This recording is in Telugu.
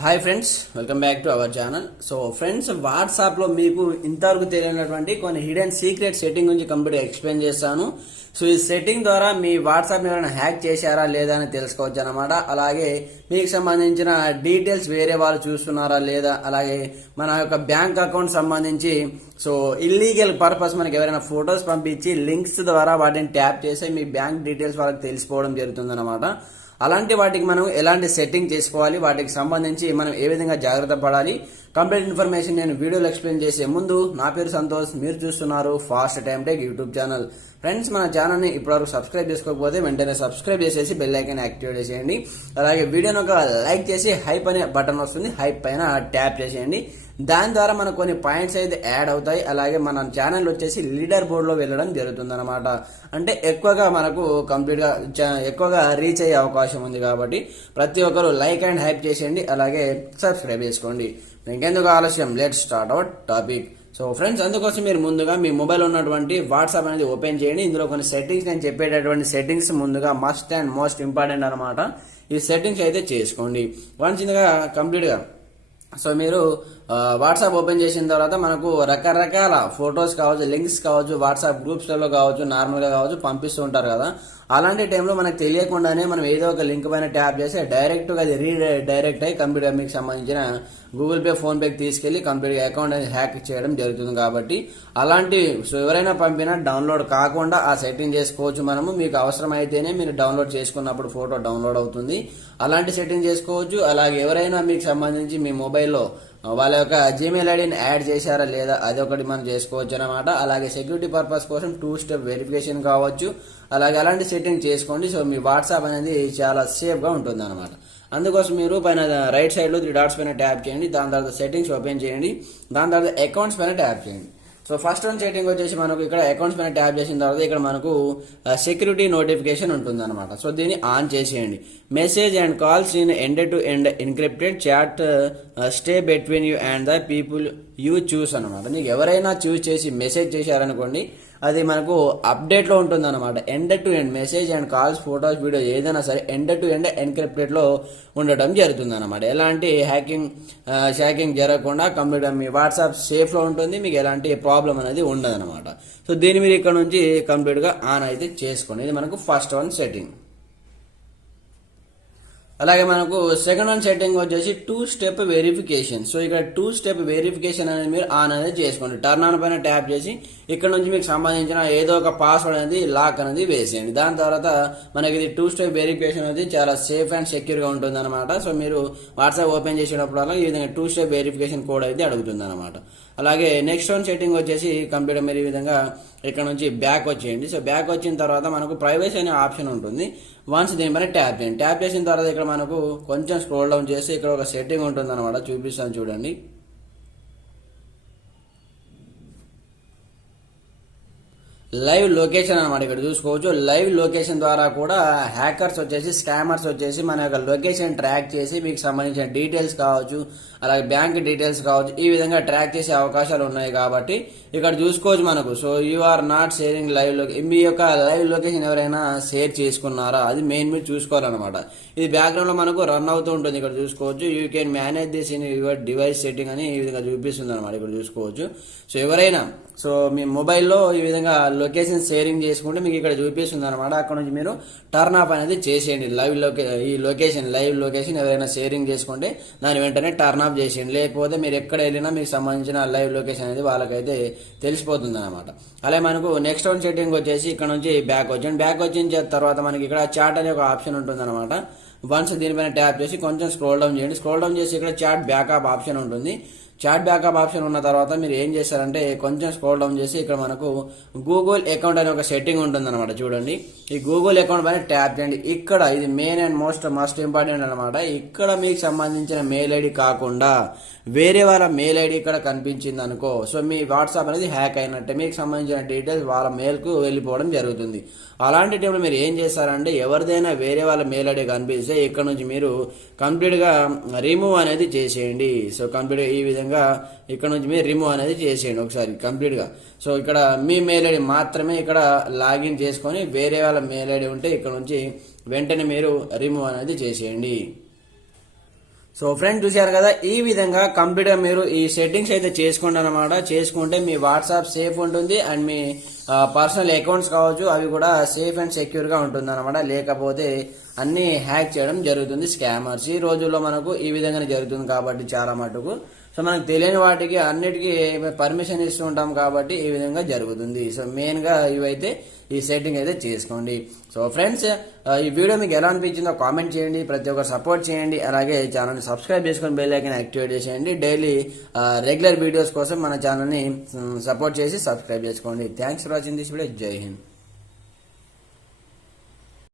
Hi friends welcome back to our channel so friends వాట్సాప్లో మీకు ఇంతవరకు తెలియనటువంటి కొన్ని హిడెన్ సీక్రెట్ సెట్టింగ్ గురించి కంప్లీట్గా ఎక్స్ప్లెయిన్ చేస్తాను సో ఈ సెట్టింగ్ ద్వారా మీ వాట్సాప్ ఎవరైనా హ్యాక్ చేశారా లేదా అని తెలుసుకోవచ్చు అనమాట అలాగే మీకు సంబంధించిన డీటెయిల్స్ వేరే వాళ్ళు చూస్తున్నారా లేదా అలాగే మన యొక్క బ్యాంక్ అకౌంట్ సంబంధించి సో ఇల్లీగల్ పర్పస్ మనకి ఎవరైనా ఫొటోస్ పంపించి లింక్స్ ద్వారా వాటిని ట్యాప్ చేసి మీ బ్యాంక్ డీటెయిల్స్ వాళ్ళకి తెలిసిపోవడం జరుగుతుందన్నమాట. అలాంటి వాటికి మనం ఎలాంటి సెట్టింగ్ చేసుకోవాలి వాటికి సంబంధించి మనం ఏ విధంగా జాగ్రత్త పడాలి? కంప్లీట్ ఇన్ఫర్మేషన్ నేను వీడియోలో ఎక్స్ప్లెయిన్ చేసే ముందు నా పేరు సంతోష్ మీరు చూస్తున్నారు fast time tech YouTube channel. Friends మన ఛానల్ని ఇప్పటివరకు సబ్స్క్రైబ్ చేసుకోకపోతే వెంటనే సబ్స్క్రైబ్ చేసేసి బెల్ ఐకాన్ యాక్టివేట్ చేసేయండి. అలాగే వీడియోని ఒక లైక్ చేసి హైప్ అనే బటన్ వస్తుంది హైప్ పైన ట్యాప్ చేసేయండి. దాని ద్వారా మనకు కొన్ని పాయింట్స్ అయితే యాడ్ అవుతాయి. అలాగే మన ఛానల్ వచ్చేసి లీడర్ బోర్డులో వెళ్ళడం జరుగుతుంది అనమాట అంటే ఎక్కువగా మనకు కంప్లీట్గా ఎక్కువగా రీచ్ అయ్యే అవకాశం ఉంది కాబట్టి ప్రతి ఒక్కరు లైక్ అండ్ హైప్ చేసేయండి. అలాగే సబ్స్క్రైబ్ చేసుకోండి. ఇంకెందుకు ఆలస్యం? Let start our topic so friends అందుకోసం మీరు ముందుగా మీ మొబైల్ ఉన్నటువంటి వాట్సాప్ అనేది ఓపెన్ చేయండి. ఇందులో కొన్ని సెట్టింగ్స్ నేను చెప్పేటటువంటి సెట్టింగ్స్ ముందుగా మస్ట్ అండ్ మోస్ట్ ఇంపార్టెంట్ అనమాట ఈ సెట్టింగ్స్ అయితే చేసుకోండి. వన్స్ ఇందుగా కంప్లీట్గా సో మీరు వాట్సాప్ ఓపెన్ చేసిన తర్వాత మనకు రకరకాల ఫొటోస్ కావచ్చు లింక్స్ కావచ్చు వాట్సాప్ గ్రూప్స్లలో కావచ్చు నార్మల్గా కావచ్చు పంపిస్తూ ఉంటారు కదా. అలాంటి టైంలో మనకు తెలియకుండానే మనం ఏదో ఒక లింక్ పైన ట్యాప్ చేస్తే డైరెక్ట్గా అది రీ డైరెక్ట్ అయ్యి కంప్యూటర్ మీకు సంబంధించిన గూగుల్ పే ఫోన్ పేకి తీసుకెళ్ళి కంప్యూటర్ అకౌంట్ అనేది హ్యాక్ చేయడం జరుగుతుంది కాబట్టి అలాంటి సో ఎవరైనా పంపినా డౌన్లోడ్ కాకుండా ఆ సెట్టింగ్ చేసుకోవచ్చు మనము. మీకు అవసరమైతేనే మీరు డౌన్లోడ్ చేసుకున్నప్పుడు ఫోటో డౌన్లోడ్ అవుతుంది. అలాంటి సెట్టింగ్ చేసుకోవచ్చు. అలాగే ఎవరైనా మీకు సంబంధించి మీ మొబైల్లో వాళ్ళ యొక్క జీమెయిల్ ఐడిని యాడ్ చేశారా లేదా అది ఒకటి మనం చేసుకోవచ్చు అనమాట అలాగే సెక్యూరిటీ పర్పస్ కోసం టూ స్టెప్ వెరిఫికేషన్ కావచ్చు. అలాగే అలాంటి సెట్టింగ్ చేసుకోండి. సో మీ వాట్సాప్ అనేది చాలా సేఫ్గా ఉంటుంది అనమాట అందుకోసం మీరు పైన రైట్ సైడ్లో త్రీ డాట్స్ పైన ట్యాప్ చేయండి. దాని తర్వాత సెట్టింగ్స్ ఓపెన్ చేయండి. దాని తర్వాత అకౌంట్స్ పైన ట్యాప్ చేయండి. సో ఫస్ట్ వన్ సెట్టింగ్ వచ్చేసి మనకు ఇక్కడ అకౌంట్స్ పైన ట్యాప్ చేసిన తర్వాత ఇక్కడ మనకు సెక్యూరిటీ నోటిఫికేషన్ ఉంటుంది అనమాట సో దీన్ని ఆన్ చేసేయండి. Message and calls in end to end encrypted chat stay between you and the people you choose అనమాట నీకు ఎవరైనా చూస్ చేసి మెసేజ్ చేశారనుకోండి అది మనకు అప్డేట్లో ఉంటుంది అనమాట end to end message and calls photos videos ఏదైనా సరే ఎండ్ టు ఎండ్ ఎన్క్రిప్టెడ్లో ఉండటం జరుగుతుంది అనమాట ఎలాంటి హ్యాకింగ్ హ్యాకింగ్ జరగకుండా కంప్యూటర్ మీ వాట్సాప్ సేఫ్లో ఉంటుంది. మీకు ఎలాంటి ప్రాబ్లం అనేది ఉండదు అనమాట సో దీన్ని మీరు ఇక్కడ నుంచి కంప్లీట్గా ఆన్ అయితే చేసుకోండి. ఇది మనకు ఫస్ట్ వన్ సెట్టింగ్ అలాగే మనకు సెకండ్ వన్ సెట్టింగ్ వచ్చేసి టూ స్టెప్ వెరిఫికేషన్ సో ఇక్కడ టూ స్టెప్ వెరిఫికేషన్ అనేది మీరు ఆన్ అనేది చేసుకోండి. టర్న్ ఆన్ పైన ట్యాప్ చేసి ఇక్కడ నుంచి మీకు సంబంధించిన ఏదో ఒక పాస్వర్డ్ అనేది లాక్ అనేది వేసేయండి. దాని తర్వాత మనకి ఇది టూ స్టెప్ వెరిఫికేషన్ అనేది చాలా సేఫ్ అండ్ సెక్యూర్గా ఉంటుంది అనమాట సో మీరు వాట్సాప్ ఓపెన్ చేసేటప్పుడల్లా ఈ విధంగా టూ స్టెప్ వెరిఫికేషన్ కోడ్ అయితే అడుగుతుంది అనమాట అలాగే నెక్స్ట్ వన్ సెట్టింగ్ వచ్చేసి కంప్యూటర్ మీరు ఈ విధంగా ఇక్కడ నుంచి బ్యాక్ వచ్చేయండి. సో బ్యాక్ వచ్చిన తర్వాత మనకు ప్రైవసీ అనే ఆప్షన్ ఉంటుంది. వన్స్ దీనిపైన ట్యాప్ చేయండి. ట్యాప్ చేసిన తర్వాత ఇక్కడ మనకు కొంచెం స్క్రోల్ డౌన్ చేసి ఇక్కడ ఒక సెట్టింగ్ ఉంటుంది అనమాట చూపిస్తాను చూడండి. లైవ్ లొకేషన్ అనమాట ఇక్కడ చూసుకోవచ్చు. లైవ్ లొకేషన్ ద్వారా కూడా హ్యాకర్స్ వచ్చేసి స్కామర్స్ వచ్చేసి మన యొక్క లొకేషన్ ట్రాక్ చేసి మీకు సంబంధించిన డీటెయిల్స్ కావచ్చు అలాగే బ్యాంక్ డీటెయిల్స్ కావచ్చు ఈ విధంగా ట్రాక్ చేసే అవకాశాలు ఉన్నాయి కాబట్టి ఇక్కడ చూసుకోవచ్చు మనకు. So you are not sharing live location మీ యొక్క లైవ్ లొకేషన్ ఎవరైనా షేర్ చేసుకున్నారా? అది మెయిన్ మీరు చూసుకోవాలన్నమాట. ఇది బ్యాక్గ్రౌండ్లో మనకు రన్ అవుతూ ఉంటుంది ఇక్కడ చూసుకోవచ్చు. You can manage this in your device setting అని ఈ విధంగా చూపిస్తుంది అనమాట ఇక్కడ చూసుకోవచ్చు. సో ఎవరైనా సో మీ మొబైల్లో ఈ విధంగా లొకేషన్ షేరింగ్ చేసుకుంటే మీకు ఇక్కడ చూపిస్తుంది అనమాట అక్కడ నుంచి మీరు టర్న్ ఆఫ్ అనేది చేసేయండి. లైవ్ లొకే ఈ లొకేషన్ లైవ్ లొకేషన్ ఎవరైనా షేరింగ్ చేసుకుంటే దాని వెంటనే టర్న్ ఆఫ్ చేసేయండి. లేకపోతే మీరు ఎక్కడ వెళ్ళినా మీకు సంబంధించిన లైవ్ లొకేషన్ అనేది వాళ్ళకైతే తెలిసిపోతుంది అనమాట అలాగే మనకు నెక్స్ట్ వన్ సెట్టింగ్ వచ్చేసి ఇక్కడ నుంచి బ్యాక్ వచ్చింది బ్యాక్ వచ్చిన తర్వాత మనకి ఇక్కడ చాట్ అనే ఒక ఆప్షన్ ఉంటుంది అనమాట వన్స్ దీనిపైన ట్యాప్ చేసి కొంచెం స్క్రోల్ డౌన్ చేయండి. స్క్రోల్ డౌన్ చేసి ఇక్కడ చాట్ బ్యాకప్ ఆప్షన్ ఉంటుంది. చాట్ బ్యాకప్ ఆప్షన్ ఉన్న తర్వాత మీరు ఏం చేస్తారంటే కొంచెం స్క్రోల్ డౌన్ చేసి ఇక్కడ మనకు గూగుల్ అకౌంట్ అనే ఒక సెట్టింగ్ ఉంటుందన్నమాట చూడండి. ఈ గూగుల్ అకౌంట్ పైన ట్యాప్ చేయండి. ఇక్కడ ఇది main and most must important అనమాట ఇక్కడ మీకు సంబంధించిన మెయిల్ ఐడి కాకుండా వేరే వాళ్ళ మెయిల్ ఐడి ఇక్కడ కనిపించింది అనుకో సో మీ వాట్సాప్ అనేది హ్యాక్ అయినట్టే. మీకు సంబంధించిన డీటెయిల్స్ వాళ్ళ మెయిల్కు వెళ్ళిపోవడం జరుగుతుంది. అలాంటి టైంలో మీరు ఏం చేస్తారంటే ఎవరిదైనా వేరే వాళ్ళ మెయిల్ ఐడి కనిపిస్తే ఇక్కడ నుంచి మీరు కంప్లీట్గా రిమూవ్ అనేది చేసేయండి. సో కంప్లీట్గా ఈ విధంగా ఇక్కడ నుంచి మీరు రిమూవ్ అనేది చేసేయండి ఒకసారి కంప్లీట్గా సో ఇక్కడ మీ మెయిల్ ఐడి మాత్రమే ఇక్కడ లాగిన్ చేసుకొని వేరే వాళ్ళ మెయిల్ ఐడి ఉంటే ఇక్కడ నుంచి వెంటనే మీరు రిమూవ్ అనేది చేసేయండి. సో ఫ్రెండ్ చూశారు కదా ఈ విధంగా కంప్లీట్గా మీరు ఈ సెట్టింగ్స్ అయితే చేసుకోండి అనమాట చేసుకుంటే మీ వాట్సాప్ సేఫ్ ఉంటుంది అండ్ మీ పర్సనల్ అకౌంట్స్ కావచ్చు అవి కూడా సేఫ్ అండ్ సెక్యూర్గా ఉంటుంది అనమాట లేకపోతే అన్ని హ్యాక్ చేయడం జరుగుతుంది స్కామర్స్ ఈ రోజుల్లో మనకు ఈ విధంగానే జరుగుతుంది కాబట్టి చాలా మటుకు సో మనకు తెలియని వాటికి అన్నిటికీ పర్మిషన్ ఇస్తూ ఉంటాం కాబట్టి ఈ విధంగా జరుగుతుంది. సో మెయిన్గా ఇవైతే ఈ సెట్టింగ్ అయితే చేసుకోండి. సో ఫ్రెండ్స్ ఈ వీడియో మీకు ఎలా అనిపించిందో కామెంట్ చేయండి ప్రతి ఒక్కరు సపోర్ట్ చేయండి అలాగే ఛానల్ని సబ్స్క్రైబ్ చేసుకొని బెల్ ఐకన్ యాక్టివేట్ చేసేయండి. డైలీ రెగ్యులర్ వీడియోస్ కోసం మన ఛానల్ని సపోర్ట్ చేసి సబ్స్క్రైబ్ చేసుకోండి. Thanks for watching this video. జై హింద్.